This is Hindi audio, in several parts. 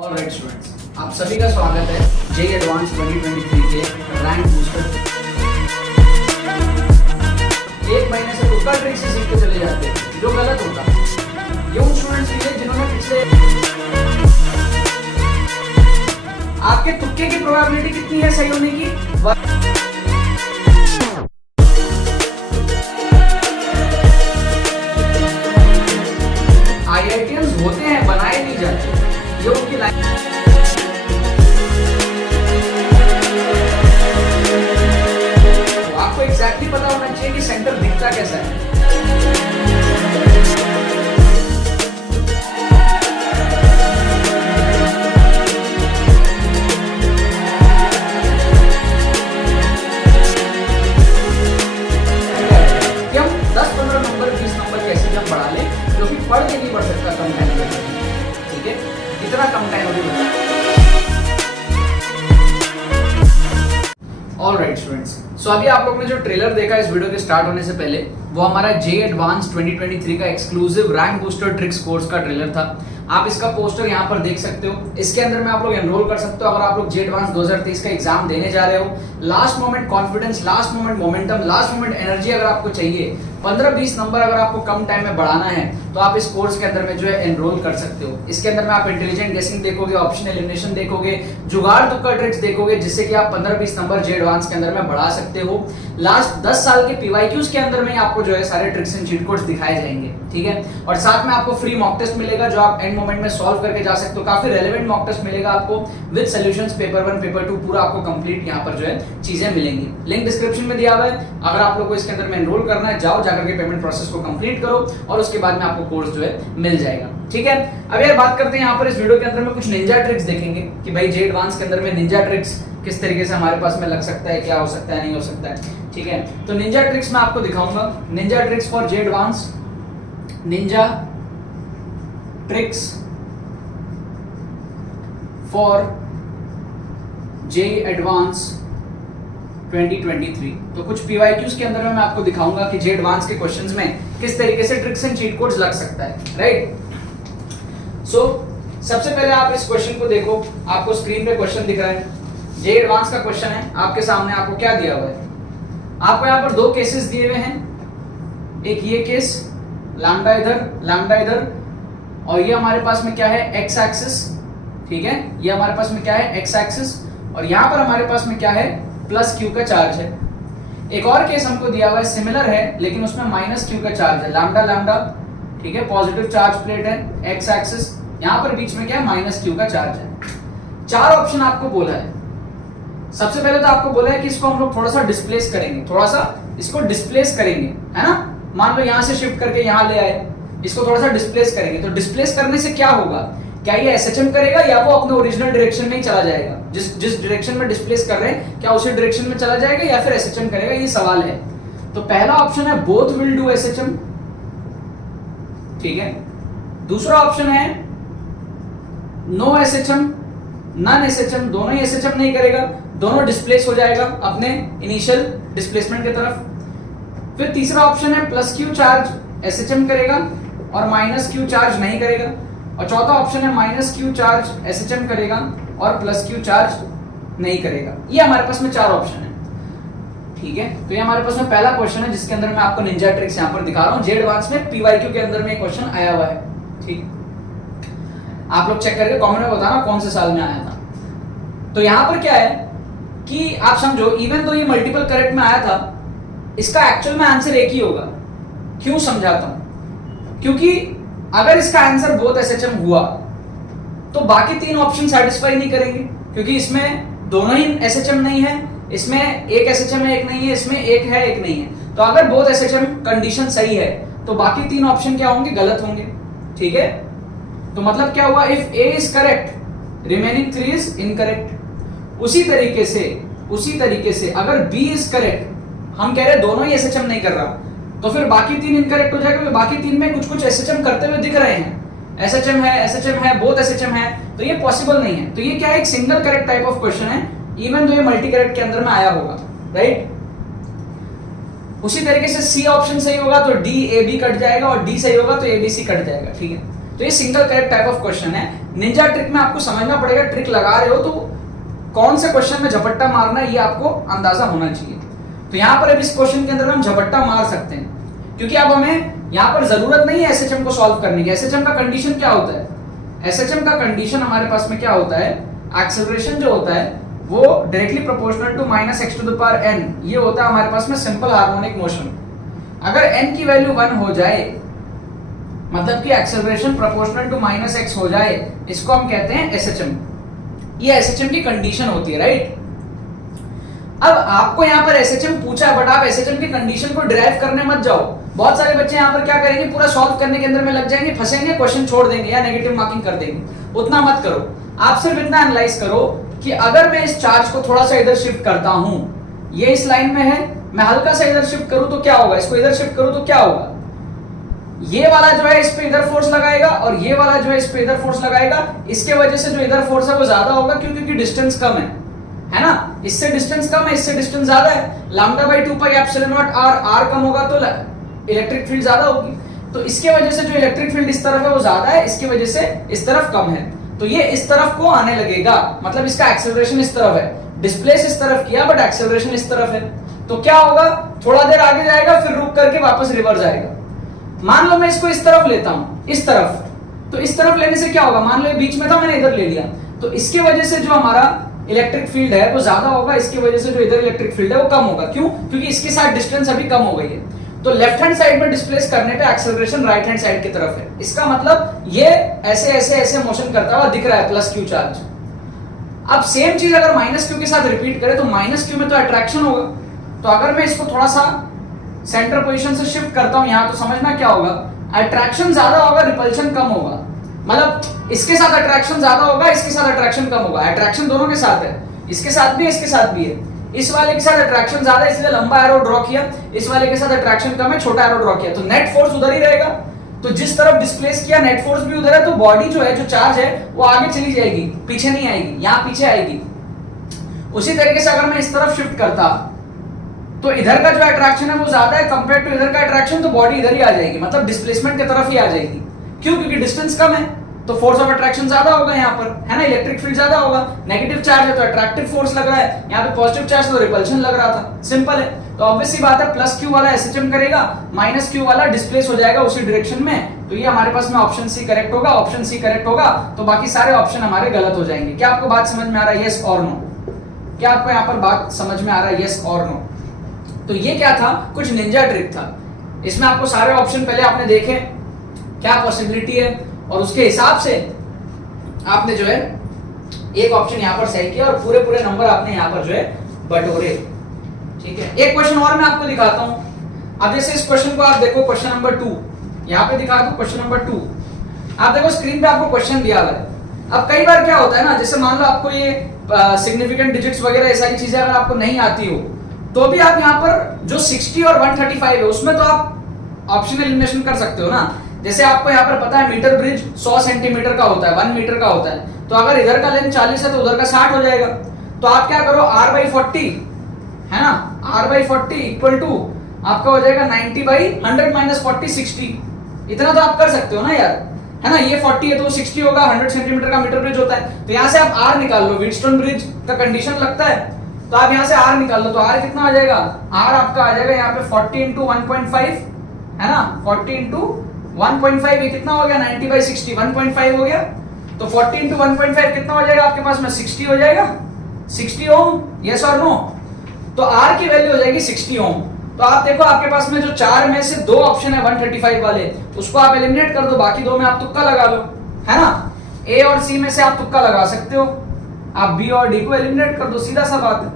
ऑलराइट स्टूडेंट्स, आप सभी का स्वागत है जेईई एडवांस 2023 के रैंक बूस्टर। एक महीने से तुक्का ट्रिक से सीख के चले जाते हैं, जो गलत होता है। ये उन स्टूडेंट्स के लिए जिन्होंने पिछले आपके तुक्के की प्रोबेबिलिटी कितनी है सही होने की? आईआईटीएंस होते हैं, बनाए नहीं जाते। ये उनकी लाइन तो आपको एग्जैक्टली पता होना चाहिए कि सेंटर दिखता कैसा है। कि हम 10, 15 नंबर 20 नंबर कैसे हम बढ़ा लें, क्योंकि पढ़ के नहीं बढ़ सकता कम टाइम में। ठीक है, इतना कम टाइम अभी बचा। ऑलराइट स्टूडेंट्स, सो अभी आप लोगों ने जो ट्रेलर देखा इस वीडियो के स्टार्ट होने से पहले, वो हमारा जेईई एडवांस 2023 का exclusive rank booster tricks course का ट्रेलर था। आप इसका पोस्टर यहाँ पर देख सकते हो। इसके अंदर में आप लोग एनरोल कर सकते हो अगर आप लोग जेईई एडवांस 2023 का एग्जाम देने जा रहे हो। Last moment confidence, last moment momentum, last moment energy अगर आपको चाहिए, 15-20 नंबर अगर आपको कम टाइम में बढ़ाना है, तो आप इस कोर्स के अंदर में जो है एनरोल कर सकते हो। इसके अंदर में आप इंटेलिजेंट गेसिंग देखोगे, ऑप्शन एलिमिनेशन देखोगे, जुगाड़ तुक्का ट्रिक्स देखोगे, जिससे कि आप 15-20 नंबर जेईई एडवांस के अंदर में बढ़ा सकते हो। लास्ट 10 साल के पीवाईक्यूज के अंदर में आपको जो है सारे ट्रिक्स एंड चीट कोड्स दिखाए जाएंगे। ठीक है, और साथ में आपको फ्री मॉक टेस्ट मिलेगा जो आप एंड मोमेंट में सॉल्व करके जा सकते हो। काफी रेलेवेंट मॉक टेस्ट मिलेगा आपको विद सॉल्यूशंस, पेपर 1 पेपर 2 पूरा आपको कंप्लीट यहाँ पर जो है चीजें मिलेंगी। लिंक डिस्क्रिप्शन में दिया हुआ है। अगर आप लोग को इसके अंदर में एनरोल करना है, जाओ जाकर के पेमेंट प्रोसेस को कंप्लीट करो और उसके बाद में आपको कोर्स जो है मिल जाएगा। ठीक है, अब यार बात करते हैं यहाँ पर इस वीडियो के अंदर में कुछ निंजा ट्रिक्स देखेंगे कि भाई जेईई एडवांस के अंदर में निंजा ट्रिक्स किस तरीके से हमारे पास में लग सकता है, क्या हो सकता है, नहीं हो सकता है। ठीक है, तो निंजा ट्रिक्स मैं आपको दिखाऊंगा। Ninja tricks for JEE advance, Ninja tricks for JEE advance 2023। तो कुछ पीवाईक्यूज के अंदर में मैं आपको दिखाऊंगा कि जेईई एडवांस के क्वेश्चंस में किस तरीके से ट्रिक्स एंड चीट कोड्स लग सकता है। राइट, सो सबसे पहले आप इस क्वेश्चन को देखो। आपको स्क्रीन पे क्वेश्चन दिख रहा है, जेईई एडवांस का क्वेश्चन है आपके सामने। आपको क्या दिया हुआ है? आपको यहाँ पर 2 केसेस दिए हुए हैं। एक ये केस, लैम्डा इधर, और ये हमारे पास में क्या है? X axis. ठीक है, ये हमारे पास में क्या है? X axis. और यहाँ पर हमारे पास में क्या है? प्लस क्यू का चार्ज है। एक और केस हमको दिया हुआ है, सिमिलर है लेकिन उसमें माइनस क्यू का चार्ज है, लैम्डा। ठीक है, पॉजिटिव चार्ज प्लेट है, एक्स एक्सिस। यहाँ पर बीच में क्या है? माइनस क्यू का चार्ज है। 4 ऑप्शन आपको बोला है। सबसे पहले तो आपको बोला है कि इसको हम लोग थोड़ा सा डिस्प्लेस करेंगे, थोड़ा सा इसको डिस्प्लेस करेंगे, है ना। मान लो यहां से शिफ्ट करके यहां ले आए, इसको थोड़ा सा डिस्प्लेस करेंगे। तो डिस्प्लेस करने से क्या होगा? क्या ये एसएचएम करेगा या वो अपने ओरिजिनल डायरेक्शन में ही चला जाएगा? जिस डायरेक्शन में डिस्प्लेस कर रहे हैं, क्या उसी डायरेक्शन में चला जाएगा या फिर एसएचएम करेगा? ये सवाल है। तो पहला ऑप्शन है बोथ विल डू एसएचएम। ठीक है, दूसरा ऑप्शन है नो एसएचएम, नॉन एसएचएम, दोनों ही एसएचएम नहीं करेगा, दोनों डिस्प्लेस हो जाएगा अपने इनिशियल डिस्प्लेसमेंट की तरफ। फिर तीसरा ऑप्शन है प्लस क्यू चार्ज एसएचएम करेगा और माइनस क्यू चार्ज नहीं करेगा। और चौथा ऑप्शन है माइनस क्यू चार्ज एसएचएम करेगा और प्लस क्यू चार्ज नहीं करेगा। ये हमारे पास में 4 ऑप्शन है। ठीक है, तो ये हमारे पास में पहला क्वेश्चन है जिसके अंदर मैं आपको निंजा ट्रिक्स यहाँ पर दिखा रहा हूँ। जेईई एडवांस में पीवाईक्यू के अंदर में एक क्वेश्चन आया हुआ है। ठीक, आप लोग चेक करके कमेंट में बताना कौन से साल में आया था। तो यहां पर क्या है कि आप समझो, इवन तो ये मल्टीपल करेक्ट में आया था, इसका एक्चुअल में आंसर एक ही होगा। क्यों समझाता हूं? क्योंकि अगर इसका आंसर बोथ एसएचएम हुआ तो बाकी 3 ऑप्शन सेटिस्फाई नहीं करेंगे, क्योंकि इसमें दोनों ही एसएचएम नहीं है, इसमें एक एसएचएम है एक नहीं है, इसमें एक है एक नहीं है। तो अगर बोथ एसएचएम कंडीशन सही है तो बाकी 3 ऑप्शन क्या होंगे? गलत होंगे। ठीक है, तो मतलब क्या हुआ? If A is correct remaining 3 is incorrect. उसी तरीके से अगर बी इज करेक्ट, हम कह रहे हैं दोनों ही एसएचएम नहीं कर रहा, तो फिर बाकी 3 इनकरेक्ट हो जाएगा, क्योंकि बाकी 3 में कुछ एसएचएम करते हुए दिख रहे हैं। एसएचएम है, बोथ एसएचएम है, तो ये पॉसिबल नहीं है। तो ये क्या है? एक single correct type of question है, इवन दो ये मल्टी करेक्ट के अंदर में आया होगा। राइट, उसी तरीके से सी ऑप्शन सही होगा तो डी ए बी कट जाएगा और डी सही होगा तो ए बी सी कट जाएगा। ठीक है, तो ये single correct type of question है। निंजा ट्रिक में आपको समझना पड़ेगा, ट्रिक लगा रहे हो तो कौन से क्वेश्चन में झपट्टा मारना है ये आपको अंदाजा होना चाहिए। तो यहाँ पर अब इस क्वेश्चन के अंदर हम झपट्टा मार सकते हैं, क्योंकि अब हमें यहाँ पर जरूरत नहीं है एसएचएम को सॉल्व करने की। एसएचएम का कंडीशन क्या होता है? एसएचएम का कंडीशन हमारे पास में क्या होता है, एक्सेलरेशन जो होता है वो directly proportional to minus x to the power n, ये होता है हमारे पास में सिंपल हार्मोनिक मोशन। अगर n की वैल्यू 1 हो जाए, मतलब कि acceleration proportional to minus x हो जाए, इसको हम कहते हैं एसएचएम। ये एसएचएम की कंडीशन होती है, राइट। अब आपको यहाँ पर एसएचएम पूछा है, बट आप एसएचएम की कंडीशन को डिराइव करने मत जाओ। बहुत सारे बच्चे यहाँ पर क्या करेंगे, पूरा सॉल्व करने के अंदर में लग जाएंगे, फंसेंगे, क्वेश्चन छोड़ देंगे या नेगेटिव मार्किंग कर देंगे। उतना मत करो, आप सिर्फ इतना एनालाइज करो कि अगर मैं इस चार्ज को थोड़ा सा इधर शिफ्ट करता हूं, ये इस लाइन में है, मैं हल्का सा इधर शिफ्ट करूं तो क्या होगा, इसको इधर शिफ्ट करूं तो क्या होगा, ये वाला जो है इस पे इधर फोर्स लगाएगा और ये वाला जो है इस पे इधर फोर्स लगाएगा। इसके वजह से जो इधर फोर्स है वो ज्यादा होगा, क्योंकि डिस्टेंस कम है ना, इससे डिस्टेंस कम है, इससे डिस्टेंस ज्यादा है। Lambda by 2 pi epsilon naught r कम होगा तो इलेक्ट्रिक फील्ड ज्यादा होगी। तो इसके वजह से जो इलेक्ट्रिक फील्ड इस तरफ है वो ज्यादा है, इसकी वजह से इस तरफ कम है, तो ये इस तरफ को आने लगेगा, मतलब इसका एक्सेलरेशन इस तरफ है। डिस्प्लेस इस तरफ किया बट एक्सेलरेशन इस तरफ है, तो क्या होगा, थोड़ा देर आगे जाएगा फिर रुक करके वापस रिवर्स आएगा। मान लो मैं इसको इस तरफ लेता हूं, इस तरफ, तो इस तरफ लेने से क्या होगा, मान लो ये बीच में था, मैंने इधर ले लिया, तो इसके वजह से जो हमारा इलेक्ट्रिक फील्ड है वो ज्यादा होगा, इसकी वजह से जो इधर इलेक्ट्रिक फील्ड है वो कम होगा। क्यों? क्योंकि इसके साथ डिस्टेंस अभी कम हो गई है। तो लेफ्ट हैंड साइड में डिस्प्लेस करने पे एक्सेलरेशन राइट हैंड साइड की तरफ है। इसका मतलब ये ऐसे ऐसे ऐसे मोशन करता हुआ दिख रहा है प्लस क्यू चार्ज। अब सेम चीज अगर माइनस क्यू के साथ रिपीट करें तो माइनस क्यू में तो अट्रैक्शन होगा, तो अगर मैं इसको थोड़ा सा सेंटर पोजीशन से शिफ्ट करता हूं यहां, तो समझना क्या होगा, अट्रैक्शन ज्यादा होगा, रिपल्शन कम होगा। मतलब इसके साथ अट्रैक्शन ज्यादा होगा, इसके साथ अट्रैक्शन कम होगा। अट्रैक्शन दोनों के साथ है, इसके साथ भी है, इसके साथ भी है। इस वाले के साथ अट्रैक्शन ज्यादा है इसलिए लंबा एरो ड्रॉ किया, इस वाले के साथ अट्रैक्शन कम है, छोटा एरो ड्रॉ किया, तो नेट फोर्स उधर ही रहेगा। तो जिस तरफ डिस्प्लेस किया नेट फोर्स भी उधर है, तो बॉडी जो है, जो चार्ज है वो आगे चली जाएगी, पीछे नहीं आएगी, यहां पीछे आएगी। उसी तरीके से अगर मैं इस तरफ शिफ्ट करता तो इधर का जो अट्रैक्शन है वो ज्यादा है कंपेयर टू इधर का अट्रैक्शन, तो बॉडी इधर ही आ जाएगी, मतलब डिस्प्लेसमेंट की तरफ ही आ जाएगी। क्यों? क्योंकि डिस्टेंस कम है, तो फोर्स ऑफ अट्रैक्शन ज्यादा होगा यहाँ पर, है ना, इलेक्ट्रिक फील्ड ज्यादा होगा। नेगेटिव चार्ज है तो अट्रैक्टिव फोर्स लग रहा है, यहाँ पे पॉजिटिव चार्ज तो रिपल्शन लग रहा था। सिंपल है। तो ऑब्वियस सी बात है, प्लस क्यू वाला एसएचएम करेगा, माइनस क्यू वाला डिस्प्लेस हो जाएगा उसी डायरेक्शन में। तो ये हमारे पास में ऑप्शन सी करेक्ट होगा, ऑप्शन सी करेक्ट होगा, तो बाकी सारे ऑप्शन हमारे गलत हो जाएंगे। क्या आपको बात समझ में आ रहा है, यस और नो? क्या आपको यहाँ पर बात समझ में आ रहा है, यस और नो? तो ये क्या था, कुछ निंजा ट्रिक था। इसमें आपको सारे ऑप्शन पहले आपने देखे क्या पॉसिबिलिटी है, और उसके हिसाब से आपने जो है एक ऑप्शन यहाँ पर सही किया और पूरे पूरे नंबर आपने यहाँ पर जो है बटोरे। ठीक है, एक क्वेश्चन और मैं आपको दिखाता हूँ। अब जैसे इस क्वेश्चन को आप देखो, क्वेश्चन नंबर 2 यहाँ पे दिखा दो। क्वेश्चन नंबर 2 आप देखो स्क्रीन पे आपको क्वेश्चन दिया हुआ है। अब कई बार क्या होता है ना, जैसे मान लो आपको ये सिग्निफिकेंट डिजिट्स वगैरह ये सारी चीजें अगर आपको नहीं आती हो, तो भी आप यहाँ पर जो 60 और 135 है उसमें तो आप ऑप्शन एलिमिनेशन कर सकते हो ना। जैसे आपको यहाँ पर पता है मीटर ब्रिज 100 सेंटीमीटर का होता है, 1 मीटर का होता है, तो अगर इधर का लेंथ 40 है तो उधर का 60 हो जाएगा। तो आप क्या करो, r/40 है ना, r/40 इक्वल टू आपका हो जाएगा 90/100 माइनस 40 60। इतना तो आप कर सकते हो ना यार, है ना। ये 40 है तो 60 होगा, 100 सेंटीमीटर का मीटर ब्रिज होता है। तो यहाँ से आप r निकाल लो, व्हीटस्टोन ब्रिज का कंडीशन लगता है, तो आप यहाँ से r निकाल लो। तो r कितना आ जाएगा, r आपका आ जाएगा यहाँ पे 40 इंटू 1.5 है ना, 40 इंटू 1.5 ये कितना हो गया, 90/60 1.5 हो गया। तो 40 इंटू 1.5 कितना हो जाएगा आपके पास में, 60 हो जाएगा, 60 ओम। यस और नो? तो R की वैल्यू हो जाएगी 60 ओम। तो आप देखो आपके पास में जो 4 में से 2 ऑप्शन है 135 वाले, उसको आप एलिमिनेट कर दो, बाकी 2 में आप तुक्का लगा लो, है ना। A और C में से आप तुक्का लगा सकते हो, आप B और D को एलिमिनेट कर दो, सीधा सा बात है।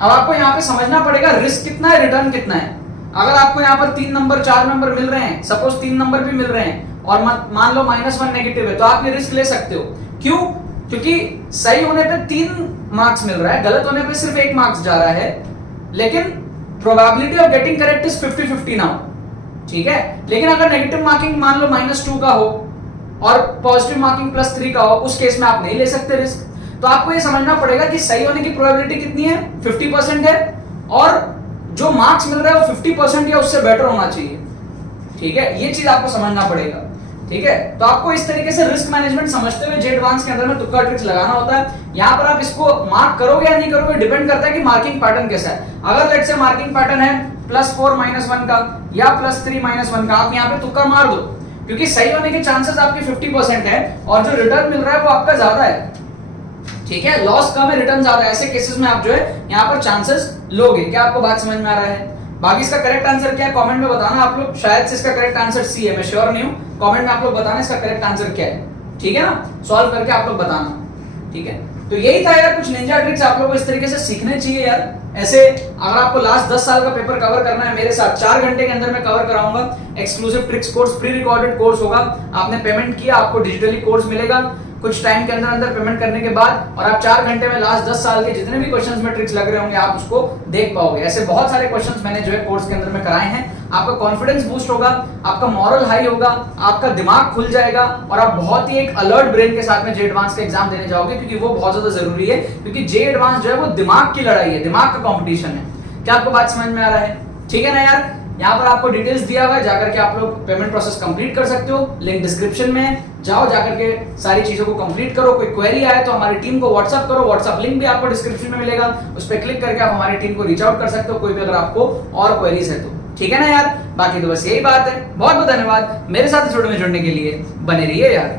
अब आपको यहाँ पे समझना पड़ेगा रिस्क कितना है, रिटर्न कितना है। अगर आपको यहाँ पर 3 नंबर 4 नंबर मिल रहे हैं, सपोज 3 नंबर भी मिल रहे हैं और मान लो -1 नेगेटिव है, तो आप ये रिस्क ले सकते हो। क्यों? क्योंकि सही होने पे 3 मार्क्स मिल रहा है, गलत होने पे सिर्फ 1 मार्क्स जा रहा है, लेकिन probability of getting correct is 50-50 now. ठीक है, लेकिन अगर नेगेटिव मार्किंग मान लो -2 का हो और पॉजिटिव मार्किंग +3 का हो, उस केस में आप नहीं ले सकते रिस्क। तो आपको ये समझना पड़ेगा कि सही होने की प्रोबेबिलिटी कितनी है, 50% है, और जो मार्क्स मिल रहा है वो 50% या उससे बेटर होना चाहिए। ठीक है, ये चीज आपको समझना पड़ेगा। ठीक है, तो आपको इस तरीके से रिस्क मैनेजमेंट समझते हुए जे एडवांस के अंदर में तुक्का ट्रिक्स लगाना होता है। यहाँ पर आप इसको मार्क करोगे या नहीं करोगे डिपेंड करता है कि मार्किंग पैटर्न कैसा है। अगर लेट्स से मार्किंग पैटर्न है +4 -1 का या +3 -1 का, आप यहाँ पे तुक्का मार दो, क्योंकि सही होने के चांसेस आपके 50% है और जो रिटर्न मिल रहा है वो आपका ज्यादा है। ठीक है, लॉस कम है रिटर्न ज्यादा है, ऐसे केसेस में आप जो है यहाँ पर चांसेस लोगे। क्या आपको बात समझ में आ रहा है? बाकी इसका करेक्ट आंसर क्या है कमेंट में बताना आप लोग। शायद से इसका करेक्ट आंसर सी है, मैं श्योर नहीं हूं। कमेंट में आप लोग बताना इसका करेक्ट आंसर क्या है, ठीक है ना, सॉल्व करके आप लोग बताना। ठीक है, तो यही था यार, कुछ निंजा ट्रिक्स आप लोगों को इस तरीके से सीखने चाहिए यार। ऐसे अगर आपको लास्ट 10 साल का पेपर कवर करना है मेरे साथ, 4 घंटे के अंदर मैं कवर कराऊंगा। Exclusive tricks course, pre recorded course होगा। आपने पेमेंट किया, आपको डिजिटली कोर्स मिलेगा कुछ टाइम के अंदर अंदर पेमेंट करने के बाद, और आप 4 घंटे में लास्ट 10 साल के जितने भी क्वेश्चंस में ट्रिक्स लग रहे होंगे आप उसको देख पाओगे। ऐसे बहुत सारे क्वेश्चंस मैंने जो है कोर्स के अंदर में कराए हैं। आपका कॉन्फिडेंस बूस्ट होगा, आपका मॉरल हाई होगा, आपका दिमाग खुल जाएगा और आप बहुत ही एक अलर्ट ब्रेन के साथ में जे एडवांस का एग्जाम देने जाओगे, क्योंकि वो बहुत ज्यादा जरूरी है। क्योंकि जे एडवांस जो है वो दिमाग की लड़ाई है, दिमाग का कॉम्पिटिशन है। क्या आपको बात समझ में आ रहा है? ठीक है ना यार, यहाँ पर आपको डिटेल्स दिया हुआ है, जाकर के आप लोग पेमेंट प्रोसेस कंप्लीट कर सकते हो। लिंक डिस्क्रिप्शन में है, जाओ जाकर के सारी चीजों को कंप्लीट करो। कोई क्वेरी आए तो हमारी टीम को व्हाट्सअप करो, व्हाट्सअप लिंक भी आपको डिस्क्रिप्शन में मिलेगा, उस पर क्लिक करके आप हमारी टीम को रीच आउट कर सकते हो, कोई भी अगर आपको और क्वेरीज है तो। ठीक है ना यार, बाकी तो बस यही बात है। बहुत बहुत धन्यवाद मेरे साथ जुड़ने के लिए, बने रहिए यार।